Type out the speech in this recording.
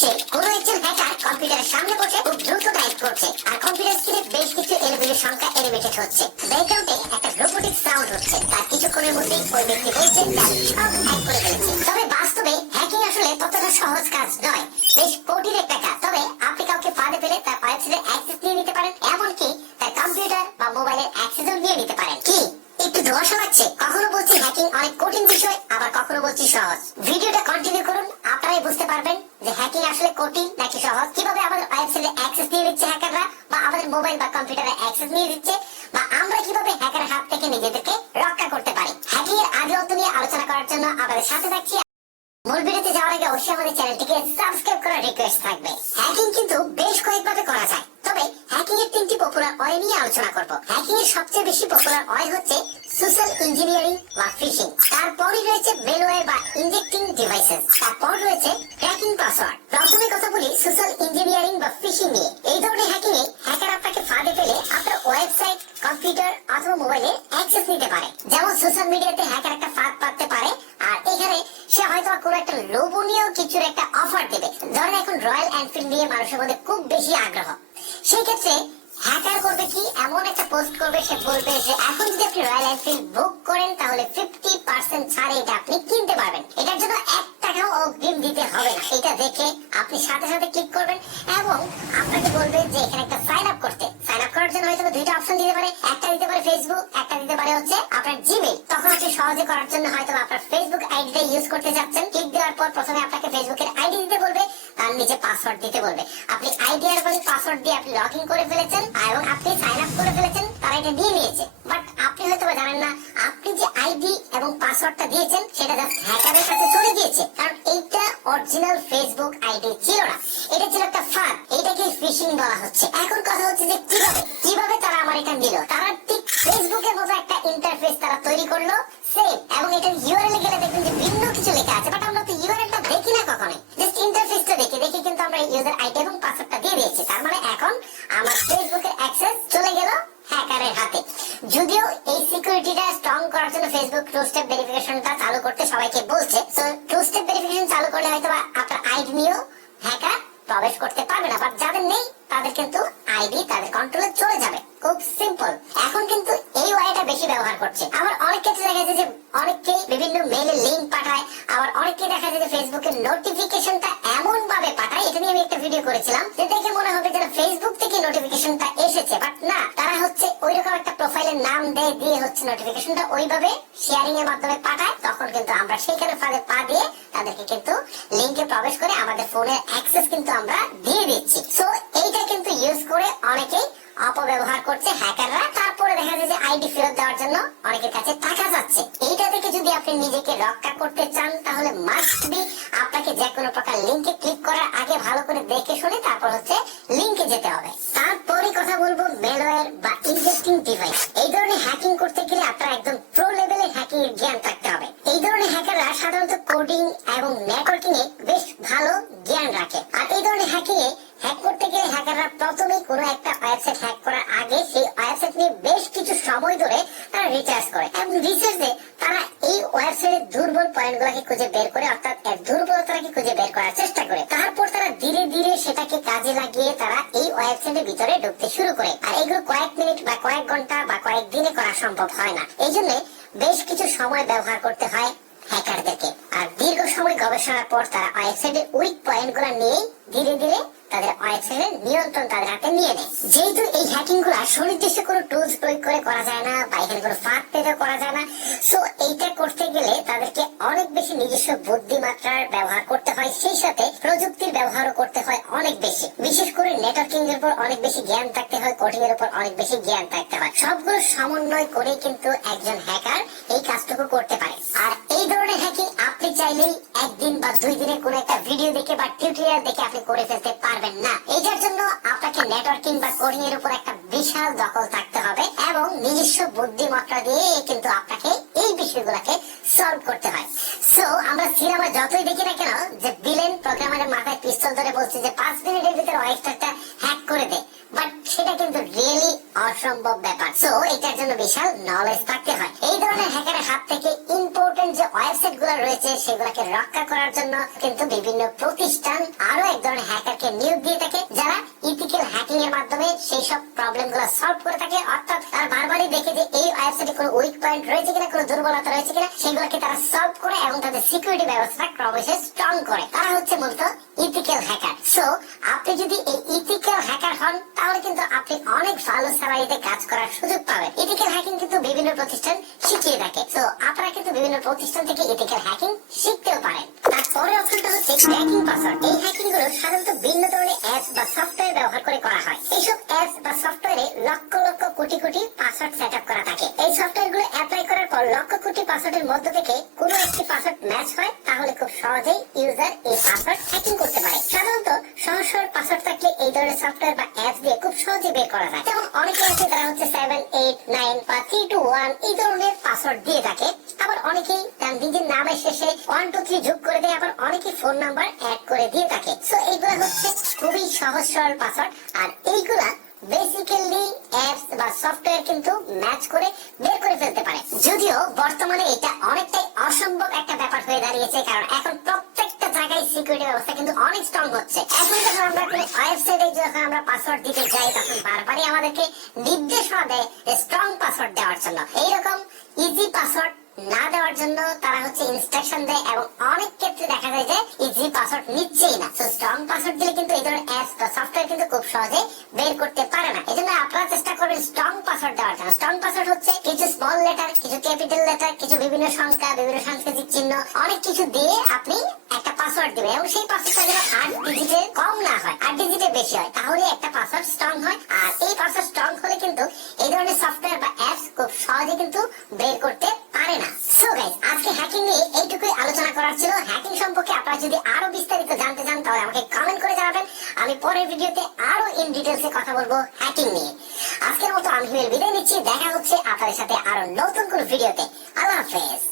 দৃশ্যে কোনো একজন হ্যাকার কম্পিউটারের সামনে বসে খুব দ্রুত টাইপ করছে আর কম্পিউটার স্ক্রিনে বেশ কিছু এলোমেলো সংখ্যা অ্যানিমেটেড হচ্ছে। ব্যাকগ্রাউন্ডে একটা রোবোটিক সাউন্ড হচ্ছে। তার কিছুক্ষণের মধ্যেই ওই ব্যক্তি বলছেন তার সব হ্যাক করে ফেলেছে। তবে বাস্তবে হ্যাকিং আসলে ততটা সহজ কাজ নয়, বেশ কঠিন একটা কাজ। তবে আপনি কাউকে ফাঁদে ফেলে তার ওয়েবসাইটের অ্যাক্সেস নিয়ে নিতে পারেন, এমনকি তার কম্পিউটার বা মোবাইলের অ্যাক্সেসও নিয়ে নিতে পারেন। কি একটু ধোঁয়াশা লাগছে? কখনো বলছি হ্যাকিং অনেক কঠিন বিষয়, আবার কখনো বলছি সহজ। ভিডিওটা কন্টিনিউ করুন, আপনারাই বুঝতে পারবেন যে হ্যাকিং আসলে কঠিন নাকি সহজ। কিভাবে আমাদের ওয়েবসাইটে অ্যাক্সেস নিয়ে নিচ্ছে হ্যাকাররা, বা আমাদের মোবাইল বা কম্পিউটারে অ্যাক্সেস নিয়ে দিচ্ছে, বা আমরা কিভাবে হ্যাকারের হাত থেকে নিজেদেরকে রক্ষা করতে পারি। হ্যাকিং এর আগে অন্ত নিয়ে আলোচনা করার জন্য আপনাদের সাথে থাকছি। মূল ভিডিওতে যাওয়ার আগে অবশ্যই আমাদের চ্যানেলটিকে সাবস্ক্রাইব করার রিকোয়েস্ট থাকবে। হ্যাকিং কিন্তু বেশ কয়েকভাবে করা যায়, তবে হ্যাকিং এর তিনটি পপুলার ওয়ে নিয়ে আলোচনা করব। হ্যাকিং এর সবচেয়ে বেশি পপুলার ওয়ে হচ্ছে সোশ্যাল ইঞ্জিনিয়ারিং বা ফিশিং। তারপরই রয়েছে মেলওয়্যার বা ইনজেক্টিং ডিভাইসেস। তারপর রয়েছে ক্র্যাকিং পাসওয়ার্ড। প্রথমে কথা বলি সোশ্যাল ইঞ্জিনিয়ারিং বা ফিশিং নিয়ে। এই ধরনের হ্যাকিং এ হ্যাকার আপনাকে ফাঁদে ফেলে আপনার ওয়েবসাইট, কম্পিউটার অথবা মোবাইলে অ্যাক্সেস নিতে পারে। যেমন সোশ্যাল মিডিয়াতে হ্যাকার একটা ফাঁদ পাততে পারে, আর এখানে সে হয়তো কোনো একটা লোভনীয় কিছুর একটা অফার দেবে। ধরেন এখন রয়্যাল এনফিল্ড নিয়ে মানুষের মধ্যে খুব বেশি আগ্রহ। সেই ক্ষেত্রে হ্যাকার করবে কি, এমন একটা পোস্ট করবে, সে বলবে যে এখন যদি আপনি রয়্যাল এনফিল্ড বুক করেন তাহলে 50% ছাড়ে এটা আপনি কিনতে পারবেন। এটার জন্য 1 টাকাও অগ্রিম দিতে হবে না। এটা দেখে আপনি সাথে সাথে ক্লিক করবেন এবং আপনাকে বলবে যে এখানে একটা সাইন আপ করতে। সাইন আপ করার জন্য হয়তো দুইটা অপশন দিতে পারে, একটা দিতে পারে ফেসবুক, একটা দিতে পারে হচ্ছে আপনার জিমেইল। তখন আপনি সহজে করার জন্য হয়তো আপনার ফেসবুক আইডিটা ইউজ করতে যাচ্ছেন। ক্লিক দেওয়ার পর প্রথমে আপনাকে ফেসবুকের আইডি দিতে বলবে, তার নিচে পাসওয়ার্ড দিতে বলবে। আপনি আইডি আর পাসওয়ার্ড দিয়ে আপনি লগ ইন করে ফেলেছেন এবং আপনি সাইন আপ করে ফেলেছেন, তারা এটা নিয়ে নিয়েছে। বাট আপনি হয়তো জানেন না আপনি যে আইডি এবং পাসওয়ার্ডটা দিয়েছেন সেটা জাস্ট হ্যাকারের কাছে চলে গিয়েছে, কারণ এইটা অরিজিনাল ফেসবুক আইডি ছিল না, এটা ছিল একটা ফাঁদ। এইটাকে ফিশিং বলা হচ্ছে। এখন কথা হচ্ছে যে কিভাবে তারা আমার এটা নিল। তারা ঠিক ফেসবুকের মতো একটা ইন্টারফেস তারা তৈরি করলো সেম, এবং এটার ইউআরএল গেলে দেখবেন যে ভিন্ন কিছু লেখা আছে, বাট আমরা তো ইউআরএলটা দেখি না কখনোই, জাস্ট ইন্টারফেসটা দেখি কিন্তু আমরা ইউজার আইডি এবং পাসওয়ার্ডটা দিয়ে দিয়েছি। তার মানে এখন আমার ফেসবুকের অ্যাক্সেস চলে গেল হ্যাকারের হাতে। যদিও এই সিকিউরিটিটা স্ট্রং করার জন্য ফেসবুক টু স্টেপ ভেরিফিকেশনটা চালু করতে সবাইকে বলছে। সো টু স্টেপ ভেরিফিকেশন চালু করলে হয়তো আপনার আইডি নিয়েও হ্যাকার প্রবেশ করতে পারবে না, বাট যাদের নেই তাদের কিন্তু আইডি তাদের কন্ট্রোলে চলে যাবে। খুব সিম্পল। এখন কিন্তু এই ওয়েটা বেশি ব্যবহার করছে। আবার অনেক ক্ষেত্রে দেখা যায় যে অনেকেই বিভিন্ন মেইলের লিংক পাঠায়, আবার অনেকেই দেখা যায় যে ফেসবুকের নোটিফিকেশনটা এমন ভাবে পাঠায়, এটা নিয়ে আমি একটা ভিডিও করেছিলাম, যে দেখে মনে হবে যে ফেসবুক থেকে নোটিফিকেশনটা এসেছে, বাট না, তারা হচ্ছে ওইরকম একটা প্রোফাইলের নাম দিয়ে হচ্ছে নোটিফিকেশনটা ওইভাবে শেয়ারিং এর মাধ্যমে পাঠায়। তখন কিন্তু আমরা সেইখানে ফাঁদে পা দিয়ে তাদেরকে কিন্তু লিংকে প্রবেশ করে আমাদের ফোনের অ্যাক্সেস কিন্তু আমরা দিয়ে দিচ্ছি। সো এইটা কিন্তু ইউজ করে অনেকেই অপব্যবহার করছে হ্যাকাররা। তারপরে দেখা যায় যে আইডি ফেরত দেওয়ার জন্য অনেকের কাছে টাকা যাচ্ছে। এইটা থেকে যদি আপনি নিজেকে রক্ষা করতে চান তাহলে মাস্ট বি আপনাকে যে কোনো প্রকার লিংকে ক্লিক করার আগে ভালো করে দেখে শুনে তারপর হচ্ছে লিংকে যেতে হবে। তারপরে কথা বলবো মেলওয়্যার বা ইনজেক্টিং ডিভাইস। এই ধরনের হ্যাকিং করতে গেলে আপনার একদম প্রো লেভেলের হ্যাকিং এর জ্ঞান থাকতে হবে। এই ধরনের হ্যাকাররা সাধারণত কোডিং এবং নেটওয়ার্কিং এ বেশ ভালো জ্ঞান রাখে। আর এই ধরনের হ্যাকিং এ হ্যাক করতে গেলে হ্যাকাররা প্রথমেই কোনো একটা ওয়েবসাইট হ্যাক করার আগে সেই ওয়েবসাইট নিয়ে বেশ কিছু সময় ধরে তারা রিসার্চ করে, এবং রিসার্চে তারা এই ওয়েবসাইটের দুর্বল পয়েন্টগুলোকে খুঁজে বের করে, অর্থাৎ এর দুর্বলতাকে খুঁজে বের করার চেষ্টা করে। তারপর তারা ধীরে ধীরে সেটাকে কাজে লাগিয়ে তারা এই ওয়েবসাইটের ভিতরে ঢুকতে শুরু করে। আর এগুলো কয়েক মিনিট বা কয়েক ঘন্টা বা কয়েক দিনে করা সম্ভব হয় না। এই জন্য বেশ কিছু সময় ব্যবহার করতে হয় হ্যাকারদেরকে। আর দীর্ঘ সময় গবেষণার পর তারা ওয়েবসাইটের উইক পয়েন্টগুলো নিয়ে ধীরে ধীরে তাদের ওয়েবসাইটের নিয়ন্ত্রণ তাদের হাতে নিয়ে নেয়। যেহেতু এই হ্যাকিং গুলা সুনির্দিষ্ট কোনো টুলস প্রয়োগ করে করা যায় না, বা এখানে কোনো ফাঁদ পেতে করা যায় না, সো এইটা করতে গেলে তাদেরকে অনেক বেশি নিজস্ব বুদ্ধিমাত্রার ব্যবহার করতে হয়, সেই সাথে প্রযুক্তির ব্যবহারও করতে হয় অনেক বেশি। বিশেষ করে নেটওয়ার্কিং এর উপর অনেক বেশি জ্ঞান থাকতে হয়, কোডিং এর উপর অনেক বেশি জ্ঞান থাকতে হয়। সবগুলো সমন্বয় করে কিন্তু একজন হ্যাকার এই কাজটুকু করতে পারে। আর এই ধরনের হ্যাকিং আপনি চাইলেই একদিন বা 2 দিনে কোনো একটা ভিডিও দেখে বা টিউটোরিয়াল দেখে আপনি করে ফেলতে পারবেন না। এটার জন্য আপনাকে নেটওয়ার্কিং বা কোডিং এর উপর একটা বিশাল দখল থাকতে হবে, এবং নিজস্ব বুদ্ধিমত্তা দিয়ে কিন্তু আপনাকে এই বিষয়গুলোকে সলভ করতে হয়। সো আমরা সিনেমা যতই দেখি না কেন যে ভিলেন প্রোগ্রামারের মাথায় পিস্তল ধরে বলছে যে 5 মিনিটের ভিতরে ওয়েবসাইটটা হ্যাক করে দে, বাট সেটা কিন্তু রিয়েলি অসম্ভব ব্যাপার। সো এটার জন্য বিশাল নলেজ থাকতে হয়। এই ধরনের হ্যাকারের হাত থেকে ইম্পর্টেন্ট যে ওয়েবসাইট গুলো যেগুলো রয়েছে সেগুলোকে রক্ষা করার জন্য কিন্তু বিভিন্ন প্রতিষ্ঠান আরো এক ধরনের হ্যাকারকে নিয়োগ দিয়ে থাকে, যারা ইথিক্যাল হ্যাকিং এর মাধ্যমে সেই সব প্রবলেম গুলো সলভ করে থাকে। অর্থাৎ তারা বারবারই দেখে যে এই ওয়েবসাইটে কোনো উইক পয়েন্ট রয়েছে কিনা, কোনো দুর্বলতা রয়েছে কিনা, সেগুলোকে তারা সলভ করে এবং তাদের সিকিউরিটি ব্যবস্থা ক্রমশ স্ট্রং করে। তারা হচ্ছে মূলত ইথিক্যাল হ্যাকার। সো আপনি যদি এই ইথিক্যাল হ্যাকার হন তাহলে কিন্তু আপনি অনেক ভালো স্যালারিতে কাজ করার সুযোগ পাবেন। ইথিক্যাল হ্যাকিং কিন্তু বিভিন্ন প্রতিষ্ঠান শিখিয়ে থাকে। সো আপনারা কিন্তু বিভিন্ন প্রতিষ্ঠান থেকে ইথিক্যাল হ্যাকিং শিখতেও পারেন। তারপরে অপশনটা হচ্ছে ক্র্যাকিং পাসওয়ার্ড। এই হ্যাকিং গুলো সাধারণত ভিন্ন ধরনের অ্যাপস বা সফটওয়্যার ব্যবহার করে করা হয়। এইসব অ্যাপস বা সফটওয়্যারে lakh lakh crore crore password set up করা থাকে। এই সফটওয়্যার গুলো অ্যাপ্লাই করার পর লক্ষ কোটি পাসওয়ার্ডের মধ্য থেকে কোনো একটি পাসওয়ার্ড ম্যাচ হয়, তাহলে খুব সহজেই ইউজার এই পাসওয়ার্ড হ্যাকিং করতে পারে। সাধারণত সহজ সরল পাসওয়ার্ড থাকলে এই ধরনের সফটওয়্যার বা অ্যাপস দিয়ে খুব সহজেই বের করা যায়। যেমন অনেকে আছে যারা হচ্ছে 7, 8, 9 বা 3, 2, 1 এই ধরনের পাসওয়ার্ড দিয়ে থাকে। আবার অনেকেই তার নিজের নামের শেষে 1, 2, 3 যোগ করে দেয়। আবার অনেকে ফোন নাম্বার অ্যাড করে দিয়ে থাকে। সো এইগুলা হচ্ছে খুবই সহজ সরল পাসওয়ার্ড। আর এইগুলা বেসিক্যালি অ্যাপস বা সফটওয়্যার কিন্তু ম্যাচ করে বের করে ফেলতে পারে। যদিও বর্তমানে এটা অনেকটাই অসম্ভব একটা ব্যাপার হয়ে দাঁড়িয়েছে, কারণ এখন প্রত্যেকটা জায়গায় সিকিউরিটি ব্যবস্থা কিন্তু অনেক স্ট্রং হচ্ছে। এখন যখন আমরা কোনো ওয়েবসাইটে যখন আমরা পাসওয়ার্ড দিতে যাই, তখন বারবারই আমাদেরকে নির্দেশনা দেয় স্ট্রং পাসওয়ার্ড দেওয়ার জন্য। এইরকম ইজি পাসওয়ার্ড না দেওয়ার জন্য তারা হচ্ছে ইনস্ট্রাকশন দেয়, এবং অনেক ক্ষেত্রে দেখা যায় যে ইজি পাসওয়ার্ড নিচ্ছেই না। তো স্ট্রং পাসওয়ার্ড দিলে কিন্তু এই ধরনের অ্যাপস বা সফটওয়্যার কিন্তু খুব সহজে বের করতে পারে না। এজন্য আপনারা চেষ্টা করবেন স্ট্রং পাসওয়ার্ড দেওয়ার জন্য। স্ট্রং পাসওয়ার্ড হচ্ছে কিছু স্মল লেটার, কিছু ক্যাপিটাল লেটার, কিছু বিভিন্ন সংখ্যা, বিভিন্ন সাংকেতিক চিহ্ন, অনেক কিছু দিয়ে আপনি একটা পাসওয়ার্ড দিবেন, এবং সেই পাসওয়ার্ডটা যেন 8 ডিজিটের কম না হয়, 8 ডিজিটের বেশি হয়, তাহলে একটা পাসওয়ার্ড স্ট্রং হয়। আর এই পাসওয়ার্ড স্ট্রং হলে কিন্তু এই ধরনের সফটওয়্যার বা অ্যাপস খুব সহজে কিন্তু বের করতে পারে না। সো গাইস, আজকে হ্যাকিং নিয়ে এইটুকুই আলোচনা করার ছিল। হ্যাকিং সম্পর্কে আপনারা যদি আরো বিস্তারিত জানতে চান তাহলে আমাকে কমেন্ট করে জানাবেন। আমি পরের ভিডিওতে আরো ইন ডিটেইলসে কথা বলবো হ্যাকিং নিয়ে। আজকের মতো আমি বিদায় নিচ্ছি। দেখা হচ্ছে আপনাদের সাথে আরো নতুন কোন ভিডিওতে। আল্লাহ হাফেজ।